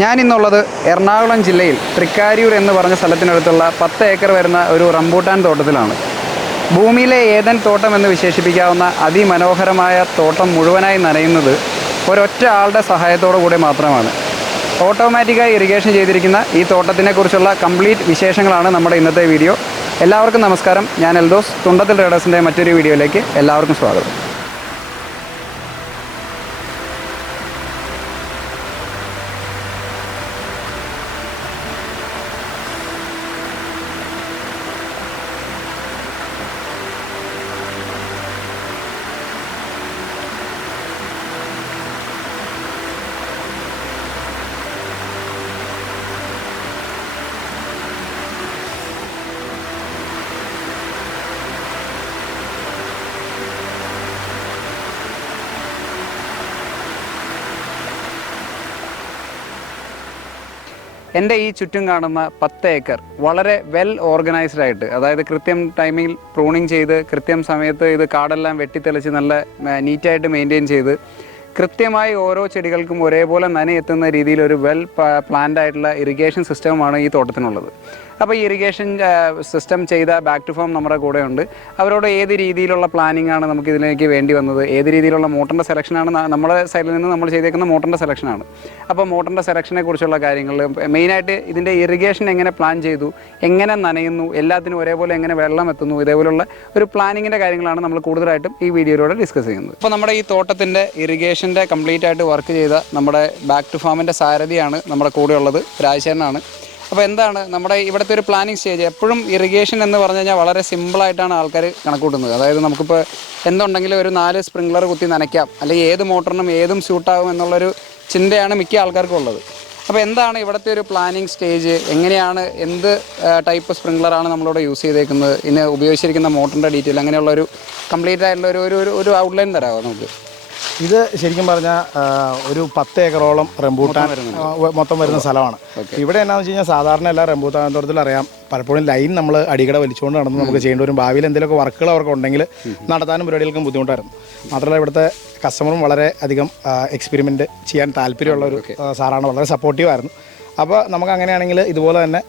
ഞാൻ ഇന്നുള്ളത് എറണാകുളം ജില്ലയിൽ തൃക്കാരിയൂർ എന്ന് പറഞ്ഞ സ്ഥലത്തിനടുത്തുള്ള പത്ത് ഏക്കർ വരുന്ന ഒരു റംബൂട്ടാൻ തോട്ടത്തിലാണ്. ഭൂമിയിലെ ഏതൻ തോട്ടം എന്ന് വിശേഷിപ്പിക്കാവുന്ന അതിമനോഹരമായ തോട്ടം മുഴുവനായി നനയുന്നത് ഒരൊറ്റ ആളുടെ സഹായത്തോടു കൂടെ മാത്രമാണ്. ഓട്ടോമാറ്റിക്കായി ഇറിഗേഷൻ ചെയ്തിരിക്കുന്ന ഈ തോട്ടത്തിനെക്കുറിച്ചുള്ള കംപ്ലീറ്റ് വിശേഷങ്ങളാണ് നമ്മുടെ ഇന്നത്തെ വീഡിയോ. എല്ലാവർക്കും നമസ്കാരം. ഞാൻ എൽദോസ്. തുണ്ടത്തിൽ റേഡേഴ്സിന്റെ മറ്റൊരു വീഡിയോയിലേക്ക് എല്ലാവർക്കും സ്വാഗതം. എന്റെ ഈ ചുറ്റും കാണുന്ന പത്ത് ഏക്കർ വളരെ വെൽ ഓർഗനൈസ്ഡ് ആയിട്ട് അതായത് കൃത്യം ടൈമിൽ പ്രൂണിങ് ചെയ്ത് കൃത്യം സമയത്ത് ഇത് കാടെല്ലാം വെട്ടിത്തെളിച്ച് നല്ല നീറ്റായിട്ട് മെയിന്റെയിൻ ചെയ്ത് കൃത്യമായി ഓരോ ചെടികൾക്കും ഒരേപോലെ നനയെത്തുന്ന രീതിയിൽ ഒരു വെൽ പ്ലാൻഡ് ആയിട്ടുള്ള ഇറിഗേഷൻ സിസ്റ്റമാണ് ഈ തോട്ടത്തിനുള്ളത്. അപ്പോൾ ഇറിഗേഷൻ സിസ്റ്റം ചെയ്ത ബാക്ക് ടു ഫോം നമ്മുടെ കൂടെ ഉണ്ട് അവരോട് ഏത് രീതിയിലുള്ള പ്ലാനിംഗ് ആണ് നമുക്ക് ഇതിലേക്ക് വേണ്ടി വന്നത്? ഏത് രീതിയിലുള്ള മോട്ടറിന്റെ സെലക്ഷനാണ് നമ്മുടെ സൈഡിൽ നിന്ന് നമ്മൾ ചെയ്തേക്കുന്ന മോട്ടറിന്റെ സെലക്ഷനാണ് അപ്പോൾ മോട്ടറിന്റെ സെലക്ഷനെ കുറിച്ചുള്ള കാര്യങ്ങൾ മെയിനായിട്ട് ഇതിന്റെ ഇറിഗേഷൻ എങ്ങനെ പ്ലാൻ ചെയ്തു? എങ്ങനെ നനയുന്നു? എല്ലാത്തിനും ഒരേപോലെ എങ്ങനെ വെള്ളം എത്തുന്നു? ഇതേപോലുള്ള ഒരു പ്ലാനിങ്ങിന്റെ കാര്യങ്ങളാണ് നമ്മൾ കൂടുതലായിട്ടും ഈ വീഡിയോയിലൂടെ ഡിസ്കസ് ചെയ്യുന്നത്. അപ്പോൾ നമ്മുടെ ഈ തോട്ടത്തിന്റെ ഇറിഗേഷന്റെ കംപ്ലീറ്റ് ആയിട്ട് വർക്ക് ചെയ്ത നമ്മുടെ ബാക്ക് ടു ഫാമിന്റെ സാരഥിയാണ് നമ്മുടെ കൂടെയുള്ളത് രാജശേഖരനാണ്. അപ്പോൾ എന്താണ് നമ്മുടെ ഇവിടുത്തെ ഒരു പ്ലാനിങ് സ്റ്റേജ് എപ്പോഴും ഇറിഗേഷൻ എന്ന് പറഞ്ഞു കഴിഞ്ഞാൽ വളരെ സിമ്പിളായിട്ടാണ് ആൾക്കാർ കണക്കൂട്ടുന്നത്. അതായത് നമുക്കിപ്പോൾ എന്തുണ്ടെങ്കിലും ഒരു നാല് സ്പ്രിംഗ്ലർ കുത്തി നനയ്ക്കാം. അല്ലെങ്കിൽ ഏത് മോട്ടറിനും ഏതും സ്യൂട്ടാകും എന്നുള്ളൊരു ചിന്തയാണ് മിക്ക ആൾക്കാർക്കും ഉള്ളത്. അപ്പോൾ എന്താണ് ഇവിടുത്തെ ഒരു പ്ലാനിങ് സ്റ്റേജ് എങ്ങനെയാണ് എന്ത് ടൈപ്പ് സ്പ്രിംഗ്ലറാണ് നമ്മളിവിടെ യൂസ് ചെയ്തേക്കുന്നത്? ഇന്ന് ഉപയോഗിച്ചിരിക്കുന്ന മോട്ടറിന്റെ ഡീറ്റെയിൽ അങ്ങനെയുള്ള ഒരു കംപ്ലീറ്റ് ആയിട്ടുള്ള ഒരു ഒരു ഒരു- ഔട്ട്ലൈൻ തരാമോ നമുക്ക്? ഇത് ശരിക്കും പറഞ്ഞാൽ ഒരു പത്ത് ഏക്കറോളം റംബൂട്ടാൻ മൊത്തം വരുന്ന സ്ഥലമാണ്. ഇവിടെ എന്നാന്ന് വെച്ച് കഴിഞ്ഞാൽ സാധാരണ എല്ലാ റംബൂട്ടാൻ തോട്ടത്തിൽ അറിയാം പലപ്പോഴും ലൈൻ നമ്മൾ അടികട വലിച്ചുകൊണ്ട് നടന്ന് നമുക്ക് ചെയ്യേണ്ടി വരും. ഭാവിയിൽ എന്തെങ്കിലുമൊക്കെ വർക്കുകൾ അവർക്ക് ഉണ്ടെങ്കിൽ നടത്താനും പരിപാടികൾക്കും ബുദ്ധിമുട്ടായിരുന്നു. മാത്രമല്ല ഇവിടുത്തെ കസ്റ്റമറും വളരെ അധികം എക്സ്പെരിമെന്റ് ചെയ്യാൻ താല്പര്യമുള്ള ഒരു സാറാണ്. വളരെ സപ്പോർട്ടീവ് ആയിരുന്നു. അപ്പോൾ നമുക്ക് അങ്ങനെയാണെങ്കിൽ ഇതുപോലെ തന്നെ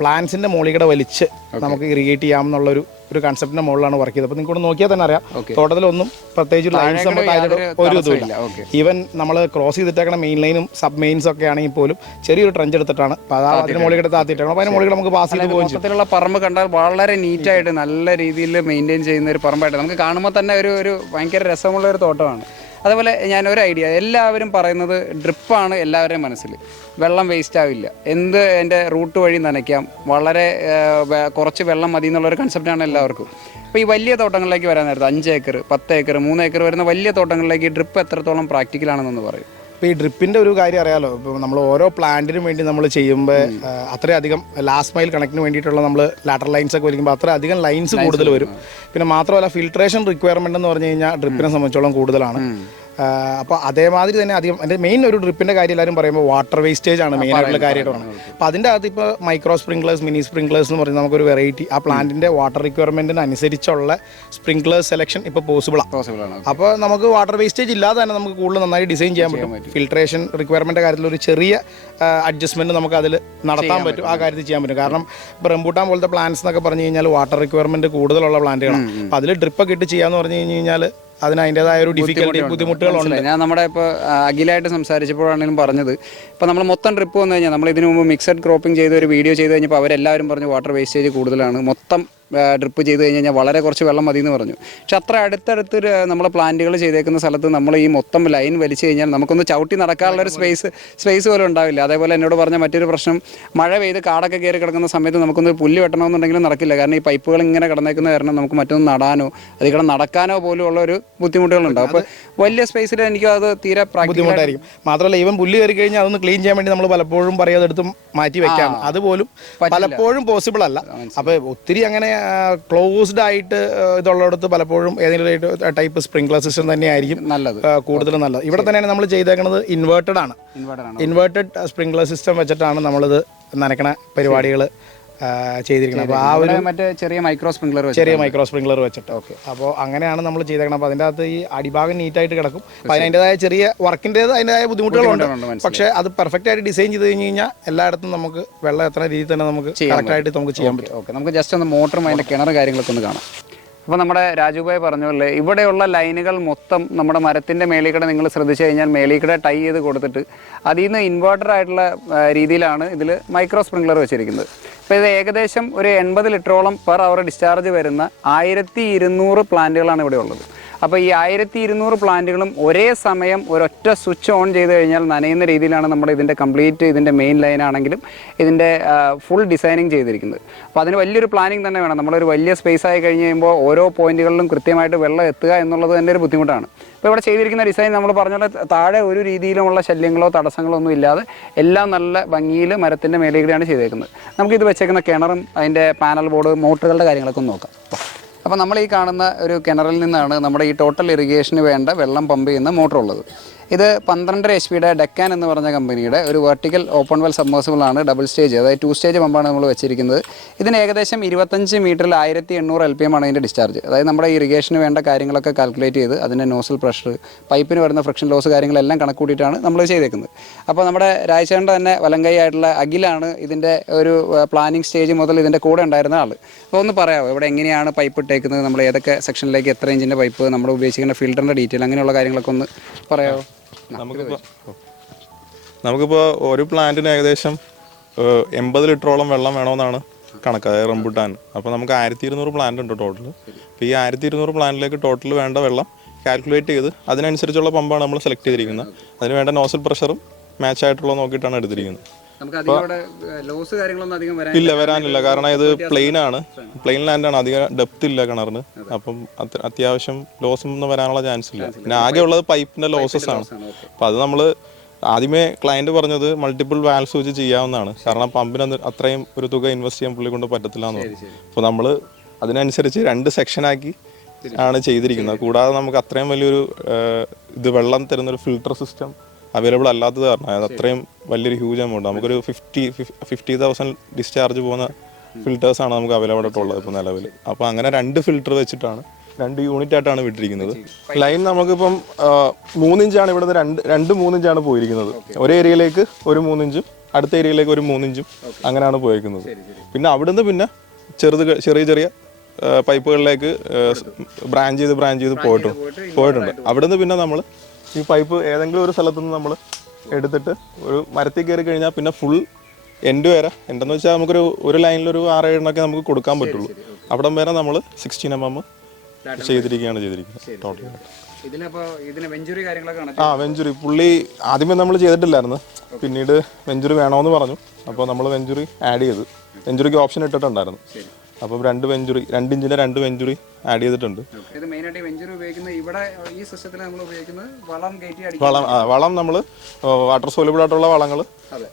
പ്ലാന്റ്സിന്റെ മുകളിൽ വലിച്ച് നമുക്ക് ഇറിഗേറ്റ് ചെയ്യാമെന്നുള്ളൊരു ഒരു കൺസെപ്റ്റിന്റെ മുകളിലാണ് വർക്ക് ചെയ്തത്. അപ്പോൾ നിങ്ങൾക്ക് നോക്കിയാൽ തന്നെ അറിയാം. തോട്ടത്തിലൊന്നും പ്രത്യേകിച്ച് ലൈൻസ് നമ്മൾ താഴെ ഒരു ഇതുമില്ല. ഈവൻ നമ്മൾ ക്രോസ് ചെയ്തിട്ടേക്കണ മെയിൻ ലൈനും സബ് മെയിൻസ് ഒക്കെ ആണെങ്കിൽ പോലും ചെറിയൊരു ട്രഞ്ച് എടുത്തിട്ടാണ്. അതിന് മുകളിൽ കൂടെ താത്തിയിട്ടേക്കണം. അപ്പോൾ അതിന് മുകളിൽ നമുക്ക് പാസ് ചെയ്ത് പോകും മൊത്തത്തിലുള്ള പറമ്പ് കണ്ടാൽ വളരെ നീറ്റായിട്ട് നല്ല രീതിയിൽ മെയിന്റെയിൻ ചെയ്യുന്ന ഒരു പറമ്പായിട്ട് നമുക്ക് കാണുമ്പോൾ തന്നെ ഒരു ഒരു ഭയങ്കര രസമുള്ള ഒരു തോട്ടമാണ്. അതുപോലെ ഞാൻ ഒരു ഐഡിയ എല്ലാവരും പറയുന്നത് ഡ്രിപ്പാണ് എല്ലാവരുടെയും മനസ്സിൽ. വെള്ളം വേസ്റ്റ് ആവില്ല എന്ത് എന്റെ റൂട്ട് വഴി നനയ്ക്കാം? വളരെ കുറച്ച് വെള്ളം മതി എന്നുള്ളൊരു കൺസെപ്റ്റാണ് എല്ലാവർക്കും. അപ്പോൾ ഈ വലിയ തോട്ടങ്ങളിലേക്ക് വരാൻ നേരത്തെ അഞ്ച് ഏക്കർ പത്ത് ഏക്കർ മൂന്ന് ഏക്കർ വരുന്ന വലിയ തോട്ടങ്ങളിലേക്ക് ഡ്രിപ്പ് എത്രത്തോളം പ്രാക്ടിക്കലാണെന്നൊന്ന് പറയും. ഇപ്പോൾ ഈ ഡ്രിപ്പിന്റെ ഒരു കാര്യം അറിയാലോ. ഇപ്പോൾ നമ്മൾ ഓരോ പ്ലാന്റിനും വേണ്ടി നമ്മൾ ചെയ്യുമ്പോൾ അത്രയധികം ലാസ്റ്റ് മൈൽ കണക്റ്റിന് വേണ്ടിയിട്ടുള്ള നമ്മൾ ലാറ്റർ ലൈൻസ് ഒക്കെ വലിക്കുമ്പോൾ അത്രയധികം ലൈൻസ് കൂടുതൽ വരും. പിന്നെ മാത്രമല്ല ഫിൽട്രേഷൻ റിക്വയർമെന്റ് എന്ന് പറഞ്ഞു കഴിഞ്ഞാൽ ഡ്രിപ്പിനെ സംബന്ധിച്ചോളം കൂടുതലാണ്. അപ്പോൾ അതേമാതിരി തന്നെ അധികം എന്റെ മെയിൻ ഒരു ട്രിപ്പിന്റെ കാര്യം എല്ലാവരും പറയുമ്പോൾ വാട്ടർ വേസ്റ്റേജ് ആണ് മെയിൻ ആയിട്ടുള്ള കാര്യമായിട്ട് അപ്പോൾ അതിന്റെ അകത്ത് ഇപ്പോൾ മൈക്രോ സ്പ്രിംഗ്ലേഴ്സ് മിനി സ്പ്രിംഗ്ലേഴ്സ് എന്ന് പറയുന്നത് നമുക്കൊരു വെറൈറ്റി ആ പ്ലാന്റിന്റെ വാട്ടർ റിക്വയർമെന്റിന് അനുസരിച്ചുള്ള സ്പ്രിംഗ്ലേഴ്സ് സെലക്ഷൻ ഇപ്പോൾ പോസിബിൾ ആണ് പോസിബിൾ ആണ് അപ്പോൾ നമുക്ക് വാട്ടർ വേസ്റ്റേജ് ഇല്ലാതെ തന്നെ നമുക്ക് കൂടുതൽ നന്നായി ഡിസൈൻ ചെയ്യാൻ പറ്റും. ഫിൽട്രേഷൻ റിക്വയർമെന്റ് കാര്യത്തിൽ ഒരു ചെറിയ അഡ്ജസ്റ്റ്മെന്റ് നമുക്ക് അതിൽ നടത്താൻ പറ്റും. ആ കാര്യത്തിൽ ചെയ്യാൻ പറ്റും. കാരണം ഇപ്പോൾ റംബൂട്ടാൻ പോലത്തെ പ്ലാന്റ്സ് എന്നൊക്കെ പറഞ്ഞു കഴിഞ്ഞാൽ വാട്ടർ റിക്വയർമെന്റ് കൂടുതലുള്ള പ്ലാന്റുകളാണ് അപ്പോൾ അതിൽ ഡ്രിപ്പൊക്കെ ഇട്ട് ചെയ്യാമെന്ന് പറഞ്ഞു കഴിഞ്ഞ് കഴിഞ്ഞാൽ അതിന് അതിന്റെതായ ഒരു ഡിഫിക്കൽട്ടി ബുദ്ധിമുട്ടുകളുണ്ട്. ഉണ്ട് ഞാൻ നമ്മുടെ ഇപ്പോൾ അഖിലായിട്ട് സംസാരിച്ചപ്പോഴാണെങ്കിലും പറഞ്ഞത് ഇപ്പോൾ നമ്മൾ മൊത്തം ട്രിപ്പ് വന്നു കഴിഞ്ഞാൽ നമ്മൾ ഇതിനു മുമ്പ് മിക്സഡ് ക്രോപ്പിംഗ് ചെയ്ത് ഒരു വീഡിയോ ചെയ്ത് കഴിഞ്ഞപ്പോൾ അവരെല്ലാവരും പറഞ്ഞു വാട്ടർ വേസ്റ്റേജ് കൂടുതലാണ്. മൊത്തം ഡ്രിപ്പ് ചെയ്ത് കഴിഞ്ഞ് കഴിഞ്ഞാൽ വളരെ കുറച്ച് വെള്ളം മതി എന്ന് പറഞ്ഞു. പക്ഷെ അത്ര അടുത്തടുത്ത് നമ്മൾ പ്ലാന്റുകൾ ചെയ്തേക്കുന്ന സ്ഥലത്ത് നമ്മൾ ഈ മൊത്തം ലൈൻ വലിച്ചു കഴിഞ്ഞാൽ നമുക്കൊന്ന് ചവിട്ടി നടക്കാനുള്ള ഒരു സ്പേസ് സ്പേസ് പോലും ഉണ്ടാവില്ല. അതേപോലെ എന്നോട് പറഞ്ഞ മറ്റൊരു പ്രശ്നം മഴ പെയ്ത് കാടൊക്കെ കയറി കിടക്കുന്ന സമയത്ത് നമുക്കൊന്ന് പുല്ല് വെട്ടണമെന്നുണ്ടെങ്കിലും നടക്കില്ല. കാരണം ഈ പൈപ്പുകൾ ഇങ്ങനെ കിടന്നേക്കുന്ന കാരണം നമുക്ക് മറ്റൊന്ന് നടാനോ അതിൽ കിടന്ന് നടക്കാനോ പോലും ഉള്ള ഒരു ബുദ്ധിമുട്ടുകളുണ്ടാവും അപ്പോൾ വലിയ സ്പേസിൽ എനിക്ക് അത് തീരെ ബുദ്ധിമുട്ടായിരിക്കും. മാത്രമല്ല ഇവൻ പുല്ല് കയറി കഴിഞ്ഞാൽ അതൊന്ന് ക്ലീൻ ചെയ്യാൻ വേണ്ടി നമ്മൾ പലപ്പോഴും പറയാതെ എടുത്ത് മാറ്റി വെക്കാം അതുപോലും പലപ്പോഴും പോസിബിൾ അല്ല. അപ്പോൾ ഒത്തിരി അങ്ങനെ ക്ലോസ്ഡ് ആയിട്ട് ഇതുള്ളടത്ത് പലപ്പോഴും ഏതെങ്കിലും ടൈപ്പ് സ്പ്രിംഗ്ലർ സിസ്റ്റം തന്നെയായിരിക്കും നല്ലത്. കൂടുതൽ നല്ലത്. ഇവിടെ തന്നെയാണ് നമ്മൾ ചെയ്തേക്കുന്നത് ഇൻവേർട്ടഡ് ആണ്. ഇൻവേർട്ടഡ് സ്പ്രിംഗ്ലർ സിസ്റ്റം വെച്ചിട്ടാണ് നമ്മളിത് നനക്കണ പരിപാടികൾ ചെയ്തിരിക്കുന്നത്. അപ്പോൾ ആ ഒരു മറ്റേ ചെറിയ മൈക്രോ സ്പ്രിംഗ്ലർ ചെറിയ മൈക്രോ സ്പ്രിംഗ്ലർ വെച്ചിട്ട്. ഓക്കെ അപ്പോൾ അങ്ങനെയാണ് നമ്മൾ ചെയ്തേക്കണം അപ്പോൾ അതിന്റെ അകത്ത് ഈ അടിഭാഗം നീറ്റായിട്ട് കിടക്കും. അപ്പോൾ അതിന്റെതായ ചെറിയ വർക്കിന്റേത് അതിന്റെതായ ബുദ്ധിമുട്ടുകളുണ്ട് പക്ഷേ അത് പെർഫെക്റ്റ് ആയിട്ട് ഡിസൈൻ ചെയ്ത് കഴിഞ്ഞ് കഴിഞ്ഞാൽ എല്ലായിടത്തും നമുക്ക് വെള്ളം എത്ര രീതിയിൽ തന്നെ നമുക്ക് കറക്റ്റായിട്ട് നമുക്ക് ചെയ്യാൻ പറ്റും. ഓക്കെ നമുക്ക് ജസ്റ്റ് ഒന്ന് മോട്ടറും അതിന്റെ കിണർ കാര്യങ്ങളൊക്കെ ഒന്ന് കാണാം. അപ്പോൾ നമ്മുടെ രാജുഭായ് പറഞ്ഞ പോലെ ഇവിടെയുള്ള ലൈനുകൾ മൊത്തം നമ്മുടെ മരത്തിന്റെ മേളിക്കടെ നിങ്ങൾ ശ്രദ്ധിച്ചു കഴിഞ്ഞാൽ മേളിക്കടെ ടൈ ചെയ്ത് കൊടുത്തിട്ട് അതിൽ നിന്ന് ഇൻവേർട്ടർ ആയിട്ടുള്ള രീതിയിലാണ് ഇതിൽ മൈക്രോ സ്പ്രിംഗ്ലർ വെച്ചിരിക്കുന്നത്. അപ്പോൾ ഇത് ഏകദേശം ഒരു എൺപത് ലിറ്ററോളം പെർ അവർ ഡിസ്ചാർജ് വരുന്ന ആയിരത്തി ഇരുന്നൂറ് പ്ലാന്റുകളാണ് ഇവിടെ ഉള്ളത്. അപ്പോൾ ഈ ആയിരത്തി ഇരുന്നൂറ് പ്ലാന്റുകളും ഒരേ സമയം ഒരൊറ്റ സ്വിച്ച് ഓൺ ചെയ്ത് കഴിഞ്ഞാൽ നനയുന്ന രീതിയിലാണ് നമ്മുടെ ഇതിന്റെ കംപ്ലീറ്റ് ഇതിന്റെ മെയിൻ ലൈൻ ആണെങ്കിലും ഇതിന്റെ ഫുൾ ഡിസൈനിങ് ചെയ്തിരിക്കുന്നത്. അപ്പോൾ അതിന് വലിയൊരു പ്ലാനിങ് തന്നെ വേണം. നമ്മളൊരു വലിയ സ്പേസ് ആയി കഴിഞ്ഞ് കഴിയുമ്പോൾ ഓരോ പോയിന്റുകളിലും കൃത്യമായിട്ട് വെള്ളം എത്തുക എന്നുള്ളത് തന്നെ ഒരു ബുദ്ധിമുട്ടാണ്. ഇപ്പോൾ ഇവിടെ ചെയ്തിരിക്കുന്ന ഡിസൈൻ നമ്മൾ പറഞ്ഞ താഴെ ഒരു രീതിയിലുമുള്ള ശല്യങ്ങളോ തടസ്സങ്ങളോ ഒന്നും ഇല്ലാതെ എല്ലാം നല്ല ഭംഗിയിൽ മരത്തിന്റെ മേലേക്കൂടെയാണ് ചെയ്തേക്കുന്നത്. നമുക്കിത് വെച്ചേക്കുന്ന കിണറും അതിന്റെ പാനൽ ബോർഡ് മോട്ടറുകളുടെ കാര്യങ്ങളൊക്കെ ഒന്ന് നോക്കാം. അപ്പോൾ നമ്മൾ ഈ കാണുന്ന ഒരു കിണറിൽ നിന്നാണ് നമ്മുടെ ഈ ടോട്ടൽ ഇറിഗേഷന് വേണ്ട വെള്ളം പമ്പ് ചെയ്യുന്ന മോട്ടോർ ഉള്ളത്. ഇത് പന്ത്രണ്ടര എച്ച് പിയുടെ ഡെക്കാൻ എന്ന് പറഞ്ഞ കമ്പനിയുടെ ഒരു വെർട്ടിക്കൽ ഓപ്പൺ വെൽ ആണ് ഡബിൾ സ്റ്റേജ് അതായത് ടു സ്റ്റേജ് പമ്പാണ് നമ്മൾ വെച്ചിരിക്കുന്നത്. ഇതിന് ഏകദേശം ഇരുപത്തഞ്ച് മീറ്ററിൽ ആയിരത്തി എണ്ണൂറ് എൽ പി എം ആണ് ഇതിന്റെ ഡിസ്ചാർജ് അതായത് നമ്മുടെ ഇറിഗേഷന് വേണ്ട കാര്യങ്ങളൊക്കെ കാൽക്കുലേറ്റ് ചെയ്ത് അതിന്റെ നോസൽ പ്രഷർ പൈപ്പിന് വരുന്ന ഫ്രിക്ഷൻ ലോസ് കാര്യങ്ങളെല്ലാം കണക്കൂട്ടിയിട്ടാണ് നമ്മൾ ചെയ്തേക്കുന്നത്. അപ്പോൾ നമ്മുടെ രാജചേട്ടന്റെ തന്നെ വലങ്കൈ ആയിട്ടുള്ള അഖിലാണ് ഇതിന്റെ ഒരു പ്ലാനിങ് സ്റ്റേജ് മുതൽ ഇതിന്റെ കൂടെ ഉണ്ടായിരുന്ന ആൾ അപ്പോൾ ഒന്ന് പറയാമോ ഇവിടെ എങ്ങനെയാണ് പൈപ്പ് ഇട്ടേക്കുന്നത്? നമ്മൾ ഏതൊക്കെ സെക്ഷനിലേക്ക് എത്ര ഇഞ്ചിന്റെ പൈപ്പ് നമ്മൾ ഉപയോഗിക്കുന്ന ഫിൽറ്ററിന്റെ ഡീറ്റെയിൽ അങ്ങനെയുള്ള കാര്യങ്ങളൊക്കെ ഒന്ന് പറയാമോ? നമുക്കിപ്പോൾ നമുക്കിപ്പോൾ ഒരു പ്ലാന്റിന് ഏകദേശം എൺപത് ലിറ്ററോളം വെള്ളം വേണമെന്നാണ് കണക്ക് അതായത് റംബുട്ടാൻ. അപ്പോൾ നമുക്ക് ആയിരത്തി ഇരുന്നൂറ് പ്ലാന്റ് ഉണ്ട് ടോട്ടൽ അപ്പോൾ ഈ ആയിരത്തി ഇരുന്നൂറ് പ്ലാന്റിലേക്ക് ടോട്ടൽ വേണ്ട വെള്ളം കാൽക്കുലേറ്റ് ചെയ്ത് അതിനനുസരിച്ചുള്ള പമ്പാണ് നമ്മൾ സെലക്ട് ചെയ്തിരിക്കുന്നത്. അതിന് വേണ്ട നോസൽ പ്രഷറും മാച്ച് ആയിട്ടുള്ള നോക്കിയിട്ടാണ് എടുത്തിരിക്കുന്നത്. നമുക്ക് അധികം ഇവിടെ ലോസ് കാര്യങ്ങളൊന്നും അധികം വരാൻ ഇല്ല വരാനില്ല. കാരണം ഇത് പ്ലെയിൻ ആണ്. പ്ലെയിൻ ലാൻഡ് ആണ്. അധികം ഡെപ്ത് ഇല്ല കിണറിന്. അപ്പം അത്യാവശ്യം ലോസ് ഒന്നും വരാനുള്ള ചാൻസ് ഇല്ല. പിന്നെ ആകെ ഉള്ളത് പൈപ്പിന്റെ ലോസസ് ആണ്. അപ്പം അത് നമ്മൾ ആദ്യമേ ക്ലയന്റ് പറഞ്ഞത് മൾട്ടിപ്പിൾ വാൽസ് വെച്ച് ചെയ്യാവുന്നതാണ്. കാരണം പമ്പിന് അത്രയും ഒരു തുക ഇൻവെസ്റ്റ് ചെയ്യാൻ പുള്ളി കൊണ്ട് പറ്റത്തില്ല എന്ന് പറഞ്ഞു. അപ്പോൾ നമ്മൾ അതിനനുസരിച്ച് രണ്ട് സെക്ഷനാക്കി ആണ് ചെയ്തിരിക്കുന്നത്. കൂടാതെ നമുക്ക് അത്രയും വലിയൊരു ഇത് വെള്ളം തരുന്ന ഒരു ഫിൽട്ടർ സിസ്റ്റം അവൈലബിൾ അല്ലാത്തത് കാരണം. അത് അത്രയും വലിയൊരു ഹ്യൂജ് എമൗണ്ട് നമുക്കൊരു ഫിഫ്റ്റി ഫിഫ്റ്റി തൗസൻഡ് ഡിസ്ചാർജ് പോകുന്ന ഫിൽറ്റേഴ്സ് ആണ് നമുക്ക് അവൈലബിൾ ആയിട്ടുള്ളത് ഇപ്പോൾ നിലവിൽ. അപ്പോൾ അങ്ങനെ രണ്ട് ഫിൽറ്റർ വെച്ചിട്ടാണ് രണ്ട് യൂണിറ്റ് ആയിട്ടാണ് വിട്ടിരിക്കുന്നത്. ലൈൻ നമുക്കിപ്പം മൂന്നിഞ്ചാണ് ഇവിടുന്ന് രണ്ട് രണ്ട് മൂന്നിഞ്ചാണ് പോയിരിക്കുന്നത്. ഒരു ഏരിയയിലേക്ക് ഒരു മൂന്നിഞ്ചും അടുത്ത ഏരിയയിലേക്ക് ഒരു മൂന്നിഞ്ചും അങ്ങനെയാണ് പോയിരിക്കുന്നത്. പിന്നെ അവിടുന്ന് പിന്നെ ചെറുത് ചെറിയ ചെറിയ പൈപ്പുകളിലേക്ക് ബ്രാഞ്ച് ചെയ്ത് ബ്രാഞ്ച് ചെയ്ത് പോയിട്ടുണ്ട്. പോയിട്ടുണ്ട് അവിടുന്ന് പിന്നെ നമ്മൾ ഈ പൈപ്പ് ഏതെങ്കിലും ഒരു സ്ഥലത്തു നിന്ന് നമ്മൾ എടുത്തിട്ട് ഒരു മരത്തിൽ കയറി കഴിഞ്ഞാൽ പിന്നെ ഫുൾ എൻഡ് വരെ. എന്തെന്ന് വെച്ചാൽ നമുക്കൊരു ഒരു ലൈനിൽ ഒരു ആറ് ഏഴെണ്ണൊക്കെ നമുക്ക് കൊടുക്കാൻ പറ്റുള്ളൂ. അവിടം വരെ നമ്മൾ സിക്സ്റ്റീൻ എം എം ചെയ്തിരിക്കുകയാണ് ചെയ്തിരിക്കുന്നത്. ടോട്ടൽ ആ വെഞ്ചുറി. പുള്ളി ആദ്യമേ നമ്മൾ ചെയ്തിട്ടില്ലായിരുന്നു. പിന്നീട് വെഞ്ചുറി വേണമെന്ന് പറഞ്ഞു. അപ്പോൾ നമ്മൾ വെഞ്ചുറി ആഡ് ചെയ്ത്. വെഞ്ചുറിക്ക് ഓപ്ഷൻ ഇട്ടിട്ടുണ്ടായിരുന്നു. അപ്പം രണ്ട് വെഞ്ചുറി രണ്ട് ഇഞ്ചിന്റെ രണ്ട് വെഞ്ചുറി ആഡ് ചെയ്തിട്ടുണ്ട്. ഇവിടെ ഈ സിസ്റ്റത്തിൽ നമ്മൾ ഉപയോഗിക്കുന്നത് വളം കയറ്റി അടിക്കും വളം ആ, വളം നമ്മൾ വാട്ടർ സോലിബിൾ ആയിട്ടുള്ള വളങ്ങൾ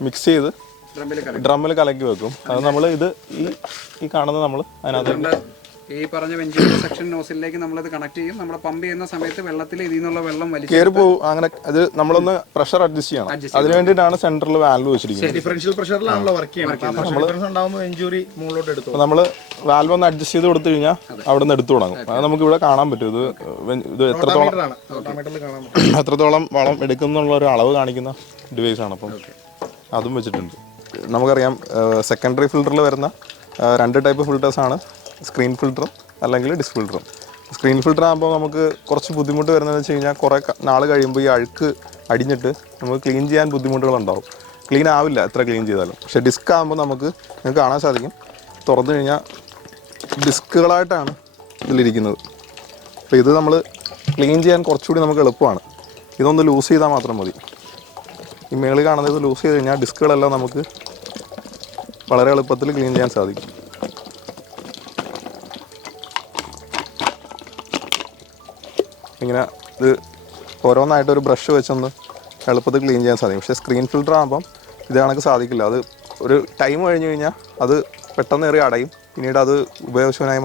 മിക്സ് ചെയ്ത് ഡ്രമ്മിൽ ഡ്രമ്മിൽ കലക്കി വെക്കും. അത് നമ്മൾ ഇത് ഈ ഈ കാണുന്നത് നമ്മൾ അതിനകത്ത് ഈ പറഞ്ഞ വെഞ്ചുറി സെക്ഷൻ നോസിലേക്ക് നമ്മൾ അത് കണക്ട് ചെയ്യും. നമ്മൾ പമ്പ് ചെയ്യുന്ന സമയത്ത് വെള്ളത്തിൽ ഇതിൽ നിന്നുള്ള വെള്ളം വലിച്ചു കയറി പോകും അങ്ങനെ അത് നമ്മളൊന്ന് പ്രഷർ അഡ്ജസ്റ്റ് ചെയ്യണം. അതിന് വേണ്ടിയിട്ടാണ് സെന്ററിൽ വാൽവ് വെച്ചിരിക്കുന്നത്. ഡിഫറൻഷ്യൽ പ്രഷറിലാണല്ലോ വർക്ക് ചെയ്യുന്നത് പ്രഷർ ഡിഫറൻസ് ഉണ്ടാകുമ്പോൾ ഇഞ്ചുറി മുകളിലോട്ട് എടുത്തു? അപ്പോൾ നമ്മൾ വാൽവ് ഒന്ന് അഡ്ജസ്റ്റ് ചെയ്ത് കൊടുത്തു കഴിഞ്ഞാൽ അവിടെ നിന്ന് എടുത്തു തുടങ്ങും. അത് നമുക്ക് ഇവിടെ കാണാൻ പറ്റും. ഇത് ഇത് എത്രത്തോളം ഓട്ടോമീറ്ററിൽ കാണാൻ പറ്റും. എത്രത്തോളം വളം എടുക്കുന്നുള്ള ഒരു അളവ് കാണിക്കുന്ന ഡിവൈസ് ആണ്. അപ്പം അതും വെച്ചിട്ടുണ്ട്. നമുക്കറിയാം സെക്കൻഡറി ഫിൽറ്ററിൽ വരുന്ന രണ്ട് ടൈപ്പ് ഫിൽറ്റേഴ്സാണ് ആണ്. സ്ക്രീൻ ഫിൽറ്ററും അല്ലെങ്കിൽ ഡിസ്ക് ഫിൽറ്ററും സ്ക്രീൻ ഫിൽറ്റർ ആകുമ്പോൾ നമുക്ക് കുറച്ച് ബുദ്ധിമുട്ട് വരുന്നതെന്ന് വെച്ച് കഴിഞ്ഞാൽ കുറേ നാൾ കഴിയുമ്പോൾ ഈ അഴുക്ക് അടിഞ്ഞിട്ട് നമുക്ക് ക്ലീൻ ചെയ്യാൻ ബുദ്ധിമുട്ടുകളുണ്ടാവും ക്ലീൻ ആവില്ല എത്ര ക്ലീൻ ചെയ്താലും. പക്ഷേ ഡിസ്ക് ആകുമ്പോൾ നമുക്ക് നിങ്ങൾക്ക് കാണാൻ സാധിക്കും. തുറന്നു കഴിഞ്ഞാൽ ഡിസ്കുകളായിട്ടാണ് ഇതിലിരിക്കുന്നത്. അപ്പോൾ ഇത് നമ്മൾ ക്ലീൻ ചെയ്യാൻ കുറച്ചുകൂടി നമുക്ക് എളുപ്പമാണ്. ഇതൊന്ന് ലൂസ് ചെയ്താൽ മാത്രം മതി. ഈ മേളിൽ കാണുന്നത് ലൂസ് ചെയ്ത് കഴിഞ്ഞാൽ ഡിസ്കുകളെല്ലാം നമുക്ക് വളരെ എളുപ്പത്തിൽ ക്ലീൻ ചെയ്യാൻ സാധിക്കും. ഇങ്ങനെ ഇത് ഓരോന്നായിട്ട് ഒരു ബ്രഷ് വെച്ചൊന്ന് എളുപ്പത്തിൽ ക്ലീൻ ചെയ്യാൻ സാധിക്കും. പക്ഷേ സ്ക്രീൻ ഫിൽറ്റർ ആകുമ്പം ഇത് കണക്ക് സാധിക്കില്ല. അത് ഒരു ടൈം കഴിഞ്ഞ് കഴിഞ്ഞാൽ അത് പെട്ടെന്ന് ഏറി അടയും. പിന്നീട് അത് ഉപയോഗശനായി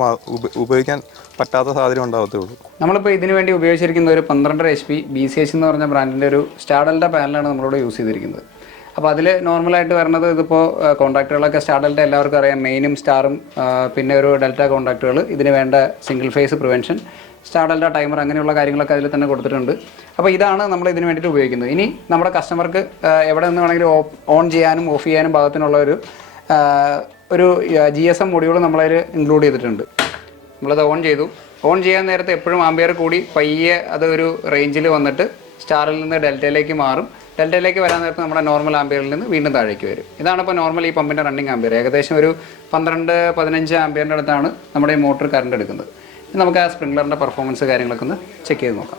ഉപയോഗിക്കാൻ പറ്റാത്ത സാഹചര്യം ഉണ്ടാകത്തുള്ളൂ നമ്മളിപ്പോൾ ഇതിനു വേണ്ടി ഉപയോഗിച്ചിരിക്കുന്ന ഒരു പന്ത്രണ്ടര H P B C H എന്ന് പറഞ്ഞ ബ്രാൻഡിന്റെ ഒരു സ്റ്റാഡലിന്റെ പാനലാണ് നമ്മളിവിടെ യൂസ് ചെയ്തിരിക്കുന്നത്. അപ്പോൾ അതിൽ നോർമലായിട്ട് വരുന്നത് ഇതിപ്പോൾ കോൺട്രാക്റ്റുകളൊക്കെ സ്റ്റാർ ഡെൽറ്റ എല്ലാവർക്കും അറിയാം. മെയിനും സ്റ്റാറും പിന്നെ ഒരു ഡെൽറ്റ കോൺട്രാക്റ്റുകൾ ഇതിന് വേണ്ട single phase prevention star delta timer അങ്ങനെയുള്ള കാര്യങ്ങളൊക്കെ അതിൽ തന്നെ കൊടുത്തിട്ടുണ്ട്. അപ്പോൾ ഇതാണ് നമ്മൾ ഇതിന് വേണ്ടിയിട്ട് ഉപയോഗിക്കുന്നത്. ഇനി നമ്മുടെ കസ്റ്റമർക്ക് എവിടെ നിന്ന് വേണമെങ്കിലും ഓൺ ചെയ്യാനും ഓഫ് ചെയ്യാനും ഭാഗത്തിനുള്ള ഒരു ഒരു ജി എസ് എം മൊഡ്യൂൾ നമ്മളതിൽ ഇൻക്ലൂഡ് ചെയ്തിട്ടുണ്ട്. നമ്മളത് ഓൺ ചെയ്തു. ഓൺ ചെയ്യാൻ നേരത്തെ എപ്പോഴും ആംബിയർ കൂടി പയ്യെ അത് ഒരു റേഞ്ചിൽ വന്നിട്ട് സ്റ്റാറിൽ നിന്ന് ഡെൽറ്റയിലേക്ക് മാറും. ഡെൽറ്റയിലേക്ക് വരാൻ നേരത്ത് നമ്മുടെ നോർമൽ ആംബിയറിൽ നിന്ന് വീണ്ടും താഴേക്ക് വരും. ഇതാണ് ഇപ്പോൾ നോർമൽ ഈ പമ്പിന്റെ റണ്ണിങ് ആംബിയർ ഏകദേശം ഒരു പന്ത്രണ്ട് പതിനഞ്ച് ആംബിയറിന്റെ അടുത്താണ് നമ്മുടെ ഈ മോട്ടർ കറണ്ട് എടുക്കുന്നത്. നമുക്ക് ആ സ്പ്രിംഗ്ലറിന്റെ പെർഫോമൻസ് കാര്യങ്ങളൊക്കെ ഒന്ന് ചെക്ക് ചെയ്ത് നോക്കാം.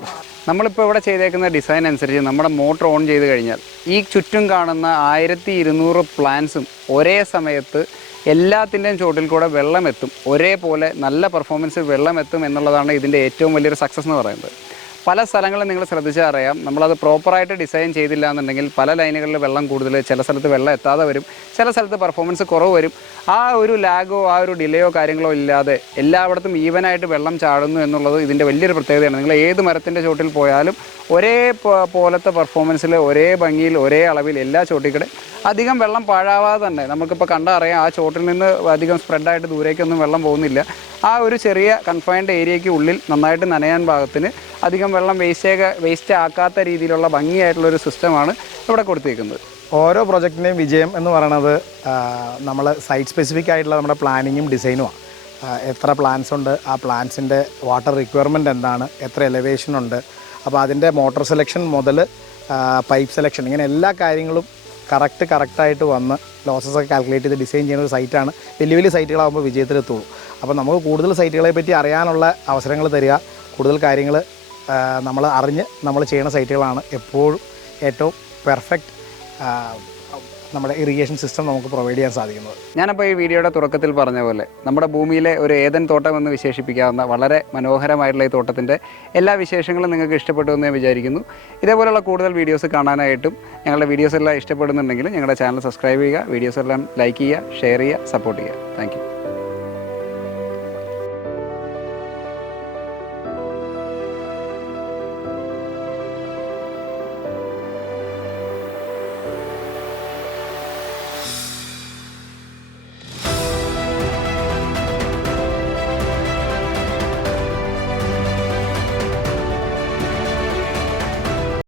നമ്മളിപ്പോൾ ഇവിടെ ചെയ്തേക്കുന്ന ഡിസൈൻ അനുസരിച്ച് നമ്മുടെ മോട്ടർ ഓൺ ചെയ്ത് കഴിഞ്ഞാൽ ഈ ചുറ്റും കാണുന്ന ആയിരത്തി ഇരുന്നൂറ് പ്ലാന്റ്സും ഒരേ സമയത്ത് എല്ലാത്തിന്റെയും ചോട്ടിൽ കൂടെ വെള്ളം എത്തും. ഒരേപോലെ നല്ല പെർഫോമൻസ് വെള്ളം എത്തും എന്നുള്ളതാണ് ഇതിന്റെ ഏറ്റവും വലിയൊരു സക്സസ് എന്ന് പറയുന്നത്. പല സ്ഥലങ്ങളും നിങ്ങൾ ശ്രദ്ധിച്ചാൽ അറിയാം. നമ്മളത് പ്രോപ്പറായിട്ട് ഡിസൈൻ ചെയ്തില്ല എന്നുണ്ടെങ്കിൽ പല ലൈനുകളിൽ വെള്ളം കൂടുതൽ ചില സ്ഥലത്ത് വെള്ളം എത്താതെ വരും ചില സ്ഥലത്ത് പെർഫോമൻസ് കുറവ് വരും. ആ ഒരു ലാഗോ ആ ഒരു ഡിലേയോ കാര്യങ്ങളോ ഇല്ലാതെ എല്ലായിടത്തും ഈവനായിട്ട് വെള്ളം ചാടുന്നു എന്നുള്ളത് ഇതിന്റെ വലിയൊരു പ്രത്യേകതയാണ്. നിങ്ങൾ ഏത് മരത്തിന്റെ ചോട്ടിൽ പോയാലും ഒരേ പോലത്തെ പെർഫോമൻസിൽ ഒരേ ഭംഗിയിൽ ഒരേ അളവിൽ എല്ലാ ചോട്ടിക്കിടെ അധികം വെള്ളം പാഴാവാതെ തന്നെ നമുക്കിപ്പോൾ കണ്ടാൽ അറിയാം ആ ചോട്ടിൽ നിന്ന് അധികം സ്പ്രെഡായിട്ട് ദൂരേക്കൊന്നും വെള്ളം പോകുന്നില്ല. ആ ഒരു ചെറിയ കൺഫൈൻഡ് ഏരിയയ്ക്ക് ഉള്ളിൽ നന്നായിട്ട് നനയാൻ പാകത്തിന് അധികം വെള്ളം വേസ്റ്റ് വേസ്റ്റ് ആക്കാത്ത രീതിയിലുള്ള ഭംഗിയായിട്ടുള്ള ഒരു സിസ്റ്റമാണ് ഇവിടെ കൊടുത്തേക്കുന്നത്. ഓരോ പ്രൊജക്റ്റിന്റെയും വിജയം എന്ന് പറയുന്നത് നമ്മൾ സൈറ്റ് സ്പെസിഫിക് ആയിട്ടുള്ള നമ്മുടെ പ്ലാനിങ്ങും ഡിസൈനുമാണ് എത്ര പ്ലാൻസ് ഉണ്ട് ആ പ്ലാൻസിന്റെ വാട്ടർ റിക്വയർമെന്റ് എന്താണ് എത്ര എലവേഷൻ ഉണ്ട്. അപ്പോൾ അതിന്റെ മോട്ടോർ സെലക്ഷൻ മുതൽ പൈപ്പ് സെലക്ഷൻ ഇങ്ങനെ എല്ലാ കാര്യങ്ങളും കറക്റ്റ് കറക്റ്റായിട്ട് വന്ന് ലോസസ് ഒക്കെ കാൽക്കുലേറ്റ് ചെയ്ത് ഡിസൈൻ ചെയ്യുന്ന ഒരു സൈറ്റാണ് വലിയ വലിയ സൈറ്റുകളാകുമ്പോൾ വിജയത്തിലെത്തുള്ളൂ. അപ്പോൾ നമുക്ക് കൂടുതൽ സൈറ്റുകളെ പറ്റി അറിയാനുള്ള അവസരങ്ങൾ തരിക കൂടുതൽ കാര്യങ്ങൾ നമ്മൾ അറിഞ്ഞ് നമ്മൾ ചെയ്യുന്ന സൈറ്റുകളാണ് എപ്പോഴും ഏറ്റവും പെർഫെക്റ്റ് നമ്മുടെ ഇറിഗേഷൻ സിസ്റ്റം നമുക്ക് പ്രൊവൈഡ് ചെയ്യാൻ സാധിക്കുന്നത്. ഞാനപ്പോൾ ഈ വീഡിയോയുടെ തുടക്കത്തിൽ പറഞ്ഞ പോലെ നമ്മുടെ ഭൂമിയിലെ ഒരു ഏതൻ തോട്ടം എന്ന് വിശേഷിപ്പിക്കാവുന്ന വളരെ മനോഹരമായിട്ടുള്ള ഈ തോട്ടത്തിന്റെ എല്ലാ വിശേഷങ്ങളും നിങ്ങൾക്ക് ഇഷ്ടപ്പെട്ടു എന്ന് ഞാൻ വിചാരിക്കുന്നു. ഇതേപോലെയുള്ള കൂടുതൽ വീഡിയോസ് കാണാനായിട്ടും ഞങ്ങളുടെ വീഡിയോസ് എല്ലാം ഇഷ്ടപ്പെടുന്നുണ്ടെങ്കിൽ ഞങ്ങളുടെ ചാനൽ സബ്സ്ക്രൈബ് ചെയ്യുക വീഡിയോസ് എല്ലാം ലൈക്ക് ചെയ്യുക ഷെയർ ചെയ്യുക സപ്പോർട്ട് ചെയ്യുക. താങ്ക്